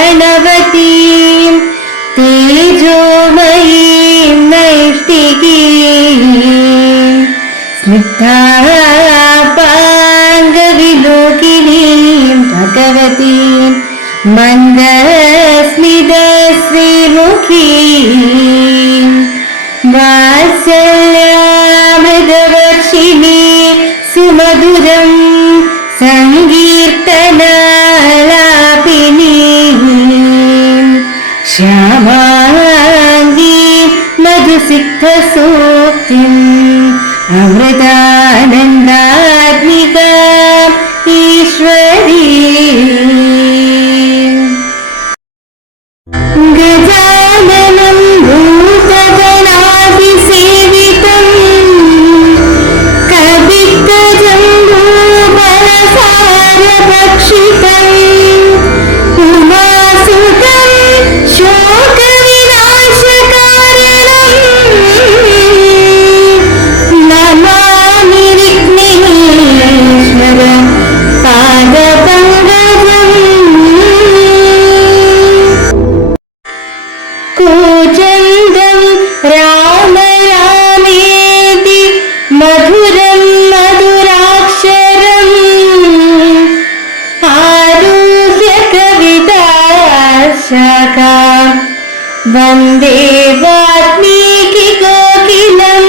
ന്യായമോദവളാവകുണ്ടനവതീം തേജോമയീം നൈഷ്ഠികീം സ്നിഗ്ധാപാംഗവിലോകിനീം ഭഗവതീം മന്ദസ്മിതശ്രീമുഖീം വാത്സല്യാമൃതവർഷിണീ സുമധുരം സങ്കീർത്തനാലാപിനീം ശ്യാമാംഗീം മധുസിക്തസൂക്തിം അമൃതാനന്ദാത്മികാം ഈശ്വരീം ഗജാനനം ഭൂതഗണാതിസേവിതം കവിത്തജംബൂഫലസാരഭക്ഷിതം ഉമാസുതം ശോകവിനാശകാരണം നമാമി വിഘ്നേശ്വര പാദപങ്കജം കൂജന്തം രാമ രാമേതി മധുരം മധുരാക്ഷരം ആരുഹ്യ കവിതാശാഖാം വന്ദേ വാൽമീകി കോകിലം.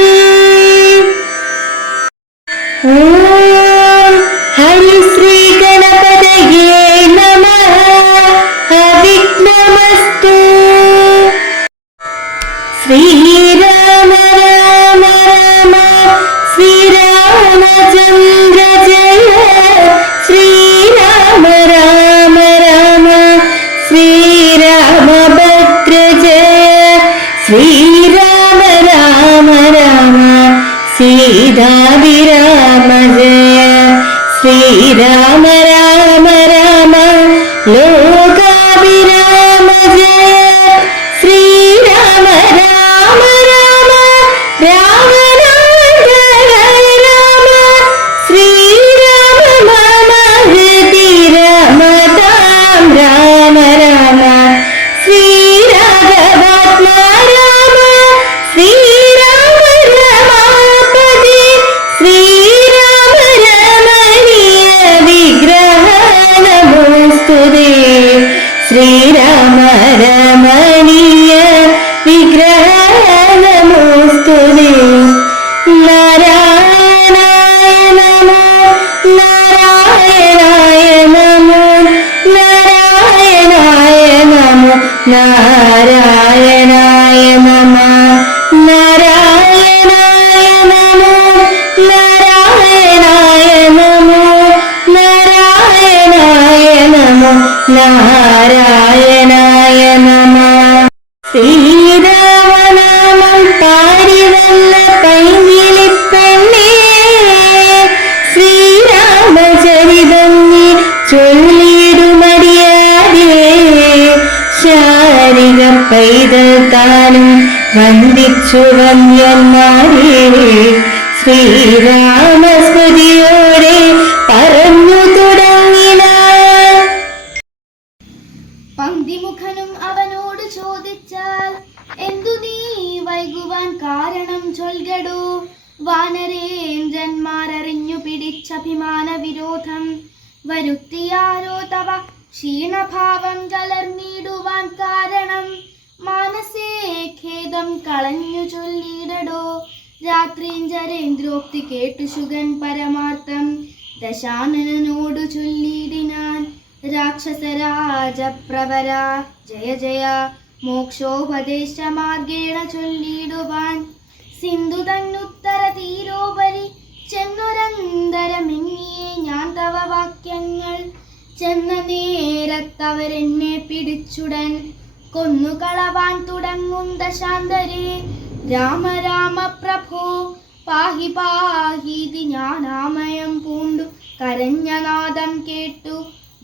ഓം ഹരിശ്രീ ഗണപതയേ നമഃ. അവിഘ്നമസ്തു. ശ്രീരാമ രാമ രാമ ശ്രീരാമചന്ദ്ര ജയ. ശ്രീരാമ രാമ രാമ ശ്രീരാമഭദ്ര ജയ. ശ്രീരാമ രാമ രാമ സീതാഭിരാമ ജയ. ശ്രീരാമ രാമ രാമ ലോകാഭിരാമ ജയ. ശ്രീരാമ രാമ രാമ രാമനാഥ രാമ. ശ്രീരാമ മമ ഹൃദി രമതാം രാമ രാമ. ശ്രീരാഘവാത്മാ രാമ. ശ്രീരാമ രമാപതി. ശ്രീരാമ രമണീയ വിഗ്രഹ നമോസ്തുതേ. ശ്രീരാമ രമണീയ വിഗ്രഹ നമോസ്തുതേ. നാരായണായ നമോ നാരായണായ നമോ നാരായണായ നമോ നാരായണായ നമ. നാരായണായ നമോ നാരായണായ നമോ നാരായണായ നമോ നാരായണായ നമ. ശ്രീരാമനാമം പാടി വന്ന പൈങ്കിളിപ്പെണ്ണേ, ശ്രീരാമചരിതം നീ ചൊല്ലിടുമടിയാതെ. ശാരിക പൈതൽ താനും വന്ദിച്ചു വന്യന്മാരെ ശ്രീരാമസ്മൃതിയോടെ പറഞ്ഞു തുടങ്ങിന. പങ്ക്തിമുഖനും അവനോട് ചോദിച്ചാൽ, എന്തു നീ വൈകുവാൻ കാരണം ചൊൽകടോ. വാനരേന്ദ്രന്മാരറിഞ്ഞു പിടിച്ചഭിമാന വിരോധം വരുത്തിയാരോ തവ ക്ഷീണഭാവം കലർന്നിടുവാൻ കാരണം. മാനസേ ഖേദം കളഞ്ഞു ചൊല്ലിടടോ. രാത്രീഞ്ചരേന്ദ്രോക്തി കേട്ടു ശുഗൻ പരമാർത്ഥം ദശാനനോടു ചൊല്ലിടിനാൻ. രാക്ഷസരാജപ്രവര ജയ ജയ മോക്ഷോപദേശ മാർഗേണ ചൊല്ലിടുവാൻ. സിന്ധു തന്നുത്തര തീരോപരി ചെന്നൊരന്തരമെന്നിയെ ഞാൻ തവ വാക്യങ്ങൾ. ചെന്ന നേരത്തവരെന്നെ പിടിച്ചുടൻ കൊന്നുകളവാൻ തുടങ്ങും ദശാന്തരെ. രാമ രാമ പ്രഭോ പാഹി പാഹീതി ഞാനാമയം പൂണ്ടു കരഞ്ഞ നാദം കേട്ടു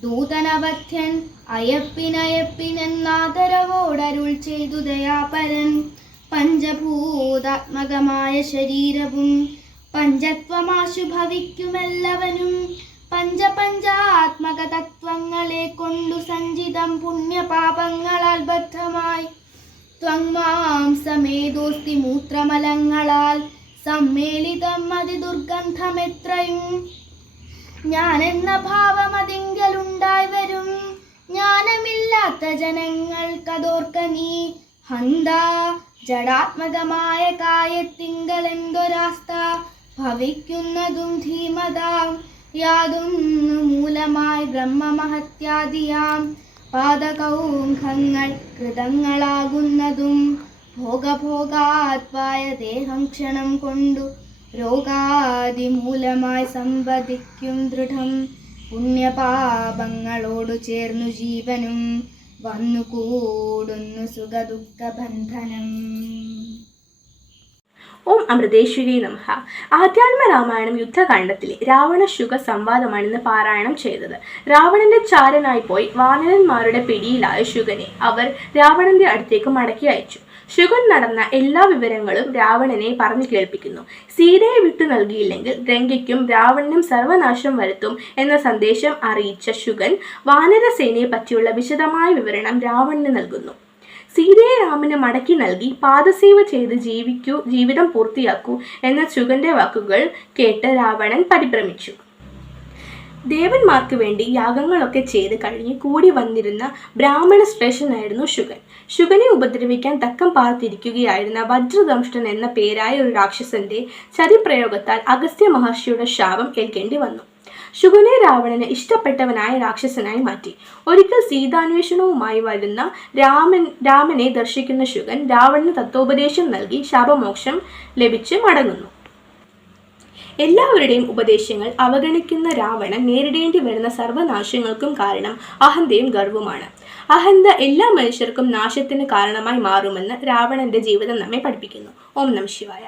ദൂതനവധ്യൻ അയപ്പിനയപ്പിനെന്നാദരവോടരുൾ ചെയ്തു ദയാപരൻ. പഞ്ചഭൂതാത്മകമായ ശരീരവും പഞ്ചത്വമാശു ഭവിക്കുമെല്ലവനും പഞ്ചാത്മക തത്വങ്ങളെ കൊണ്ടു സഞ്ചിതം പുണ്യപാപങ്ങളാൽ ബദ്ധമായി ത്വങ്മാംസമേതോസ്തി മൂത്രമലങ്ങളാൽ സമ്മേളിതം അതിദുർഗന്ധമെത്രയും ഞാനെന്ന ഭാവം അതിങ്കലുണ്ടായി വരും. ജ്ഞാനമില്ലാത്ത ജനങ്ങൾക്കതോർക്ക നീ ഹന്ത ജഡാത്മകമായ കായത്തിങ്കലെന്തൊരാസ്ഥ ഭവിക്കുന്നതും ധീമതാം യാതൊന്നു മൂലമായി ബ്രഹ്മമഹത്യാദിയാം പാദകൗഖങ്ങൾ കൃതങ്ങളാകുന്നതും ഭോഗഭോഗാത്വായ ദേഹം ക്ഷണം കൊണ്ടു രോഗാദിമൂലമായി സംവദിക്കും ദൃഢം പുണ്യപാപങ്ങളോടു ചേർന്നു ജീവനും വന്നുകൂടുന്നു സുഖദുഃഖ ബന്ധനം. ഓം അമൃതേശ്വരി നമഃ. ആധ്യാത്മ രാമായണം യുദ്ധകാണ്ഡത്തിലെ രാവണ ശുക സംവാദമാണ് ഇന്ന് പാരായണം ചെയ്തത്. രാവണന്റെ ചാരനായി പോയി വാനരന്മാരുടെ പിടിയിലായ ശുകനെ അവർ രാവണന്റെ അടുത്തേക്ക് മടക്കി അയച്ചു. ശുകൻ നടന്ന എല്ലാ വിവരങ്ങളും രാവണനെ പറഞ്ഞു കേൾപ്പിക്കുന്നു. സീതയെ വിട്ടു നൽകിയില്ലെങ്കിൽ ലങ്കയ്ക്കും രാവണനും സർവനാശം വരുത്തും എന്ന സന്ദേശം അറിയിച്ച ശുകൻ വാനരസേനയെ പറ്റിയുള്ള വിശദമായ വിവരണം രാവണന് നൽകുന്നു. സീതയെ രാമന് മടക്കി നൽകി പാദസേവ ചെയ്ത് ജീവിതം പൂർത്തിയാക്കൂ എന്ന ശുകന്റെ വാക്കുകൾ കേട്ട് രാവണൻ പരിഭ്രമിച്ചു. ദേവന്മാർക്ക് വേണ്ടി യാഗങ്ങളൊക്കെ ചെയ്ത് കഴിഞ്ഞ് കൂടി വന്നിരുന്ന ബ്രാഹ്മണ ശ്രേഷ്ഠനായിരുന്നു ശുകൻ. ശുകനെ ഉപദ്രവിക്കാൻ തക്കം പാർത്തിരിക്കുകയായിരുന്ന വജ്രദംഷ്ടൻ എന്ന പേരായ ഒരു രാക്ഷസന്റെ ചതിപ്രയോഗത്താൽ അഗസ്ത്യ മഹർഷിയുടെ ശാപം ഏൽക്കേണ്ടി വന്നു. ശുകനെ രാവണന് ഇഷ്ടപ്പെട്ടവനായ രാക്ഷസനായി മാറ്റി. ഒരിക്കൽ സീതാന്വേഷണവുമായി വരുന്ന രാമനെ ദർശിക്കുന്ന ശുകൻ രാവണന് തത്വോപദേശം നൽകി ശാപമോക്ഷം ലഭിച്ച് മടങ്ങുന്നു. എല്ലാവരുടെയും ഉപദേശങ്ങൾ അവഗണിക്കുന്ന രാവണൻ നേരിടേണ്ടി വരുന്ന സർവനാശങ്ങൾക്കും കാരണം അഹന്തയും ഗർവുമാണ്. അഹന്ത എല്ലാ മനുഷ്യർക്കും നാശത്തിന് കാരണമായി മാറുമെന്ന് രാവണന്റെ ജീവിതം നമ്മെ പഠിപ്പിക്കുന്നു. ഓം നമഃ ശിവായ.